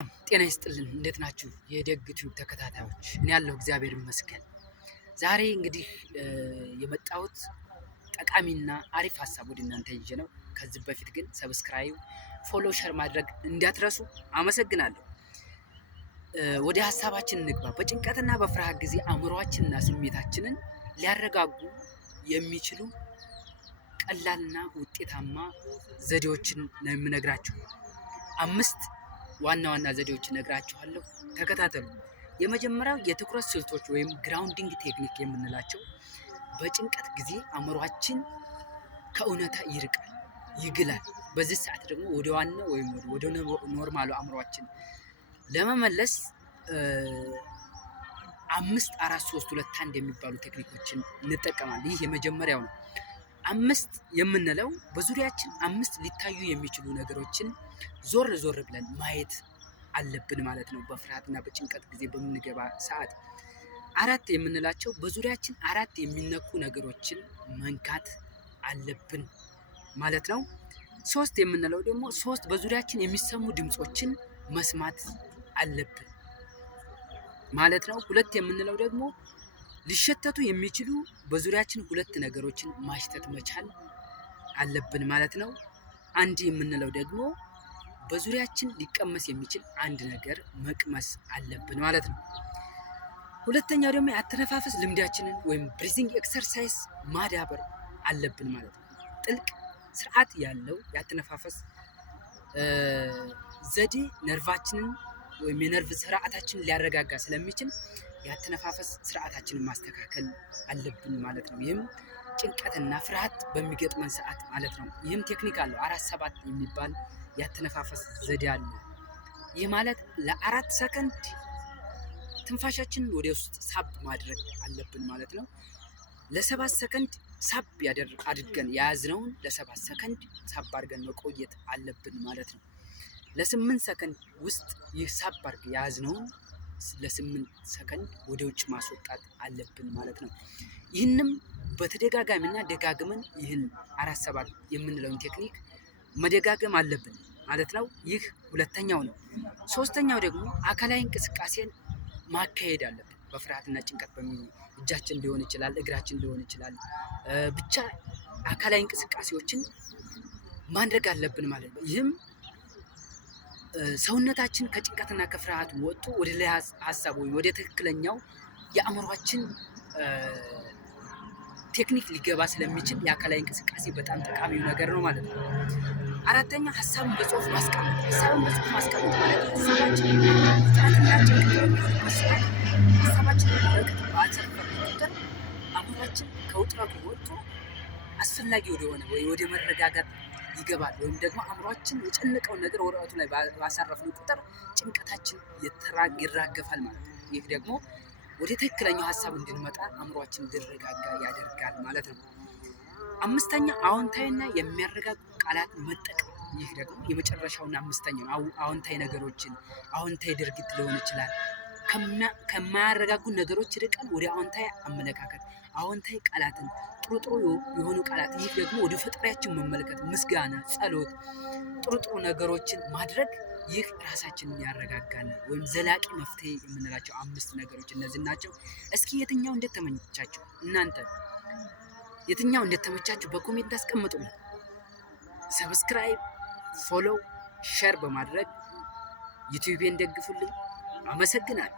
ጤና ይስጥልን እንዴት ናችሁ? የደግ ቲዩብ ተከታታዮች፣ እኔ ያለሁ እግዚአብሔር ይመስገን። ዛሬ እንግዲህ የመጣሁት ጠቃሚና አሪፍ ሀሳብ ወደ እናንተ ይዤ ነው። ከዚህ በፊት ግን ሰብስክራይብ፣ ፎሎ፣ ሸር ማድረግ እንዳትረሱ። አመሰግናለሁ። ወደ ሀሳባችን እንግባ። በጭንቀትና በፍርሃት ጊዜ አእምሯችንና ስሜታችንን ሊያረጋጉ የሚችሉ ቀላልና ውጤታማ ዘዴዎችን ነው የምነግራችሁ። 5 ዋና ዋና ዘዴዎችን እነግራችኋለሁ። ተከታተሉ። የመጀመሪያው የትኩረት ስልቶች ወይም ግራውንዲንግ ቴክኒክ የምንላቸው በጭንቀት ጊዜ አእምሯችን ከእውነታ ይርቃል፣ ይግላል። በዚህ ሰዓት ደግሞ ወደ ዋናው ወይም ወደ ኖርማሉ አእምሯችን ለመመለስ 5 4 3 2 1 የሚባሉ ቴክኒኮችን እንጠቀማለን። ይህ የመጀመሪያው ነው። 5 የምንለው በዙሪያችን 5 ሊታዩ የሚችሉ ነገሮችን ዞር ዞር ብለን ማየት አለብን ማለት ነው። በፍርሃትና በጭንቀት ጊዜ በምንገባ ሰዓት 4 የምንላቸው በዙሪያችን 4 የሚነኩ ነገሮችን መንካት አለብን ማለት ነው። 3 የምንለው ደግሞ 3 በዙሪያችን የሚሰሙ ድምጾችን መስማት አለብን ማለት ነው። 2 የምንለው ደግሞ ሊሸተቱ የሚችሉ በዙሪያችን 2 ነገሮችን ማሽተት መቻል አለብን ማለት ነው። 1 የምንለው ደግሞ በዙሪያችን ሊቀመስ የሚችል አንድ ነገር መቅመስ አለብን ማለት ነው። ሁለተኛው ደግሞ የአተነፋፈስ ልምዳችንን ወይም ብሪዚንግ ኤክሰርሳይዝ ማዳበር አለብን ማለት ነው። ጥልቅ ስርዓት ያለው የአተነፋፈስ ዘዴ ነርቫችንን ወይም የነርቭ ስርዓታችንን ሊያረጋጋ ስለሚችል የአተነፋፈስ ስርዓታችንን ማስተካከል አለብን ማለት ነው። ይህም ጭንቀትና ፍርሃት በሚገጥመን ሰዓት ማለት ነው። ይህም ቴክኒክ አለው። 4-7 የሚባል የአተነፋፈስ ዘዴ አለ። ይህ ማለት ለ4 ሰከንድ ትንፋሻችንን ወደ ውስጥ ሳብ ማድረግ አለብን ማለት ነው። ለ7 ሰከንድ ሳብ አድርገን የያዝነውን ለ7 ሰከንድ ሳብ አድርገን መቆየት አለብን ማለት ነው። ለ8 ሰከንድ ውስጥ ይህ ሳብ አድርገን የያዝነውን ለ8 ሰከንድ ወደ ውጭ ማስወጣት አለብን ማለት ነው። ይህንም በተደጋጋሚና ደጋግመን ይህን 4-7 የምንለውን ቴክኒክ መደጋገም አለብን ማለት ነው። ይህ ሁለተኛው ነው። ሶስተኛው ደግሞ አካላዊ እንቅስቃሴን ማካሄድ አለብን። በፍርሃትና ጭንቀት እጃችን ሊሆን ይችላል፣ እግራችን ሊሆን ይችላል። ብቻ አካላዊ እንቅስቃሴዎችን ማድረግ አለብን ማለት ነው። ይህም ሰውነታችን ከጭንቀትና ከፍርሃት ወጥቶ ወደ ሌላ ሀሳብ ወይም ወደ ትክክለኛው የአእምሯችን ቴክኒክ ሊገባ ስለሚችል የአካላዊ እንቅስቃሴ በጣም ጠቃሚው ነገር ነው ማለት ነው። 4ኛ ሀሳብን በጽሁፍ ማስቀመጥ። ሀሳብን በጽሁፍ ማስቀመጥ ማለት ሀሳባችን ውጥረትና ጭንቀት ሀሳባችን በወረቀት ባሰፈርን ቁጥር አእምሯችን ከውጥረቱ ወጥቶ አስፈላጊ ወደሆነ ወይ ወደ መረጋጋት ይገባል። ወይም ደግሞ አእምሯችን የጨነቀውን ነገር ወረቀቱ ላይ ባሳረፍን ቁጥር ጭንቀታችን ይራገፋል ማለት ነው። ይህ ደግሞ ወደ ትክክለኛው ሀሳብ እንድንመጣ አእምሯችን እንዲረጋጋ ያደርጋል ማለት ነው። 5ኛ አዎንታዊና የሚያረጋጉ ቃላትን መጠቀም። ይህ ደግሞ የመጨረሻውና 5ኛው ነው። አዎንታዊ ነገሮችን፣ አዎንታዊ ድርጊት ሊሆን ይችላል። ከማያረጋጉ ነገሮች ርቀን ወደ አዎንታዊ አመለካከት፣ አዎንታዊ ቃላትን፣ ጥሩ የሆኑ ቃላት። ይህ ደግሞ ወደ ፈጣሪያችን መመልከት፣ ምስጋና፣ ጸሎት፣ ጥሩ ነገሮችን ማድረግ። ይህ ራሳችንን ያረጋጋናል። ወይም ዘላቂ መፍትሄ የምንላቸው 5 ነገሮች እነዚህ ናቸው። እስኪ የትኛው እንደተመቻችሁ እናንተ የትኛው እንደተመቻችሁ በኮሜንት አስቀምጡልኝ። ሰብስክራይብ፣ ፎሎ፣ ሼር በማድረግ ዩቲዩቤን ደግፉልኝ። አመሰግናለሁ።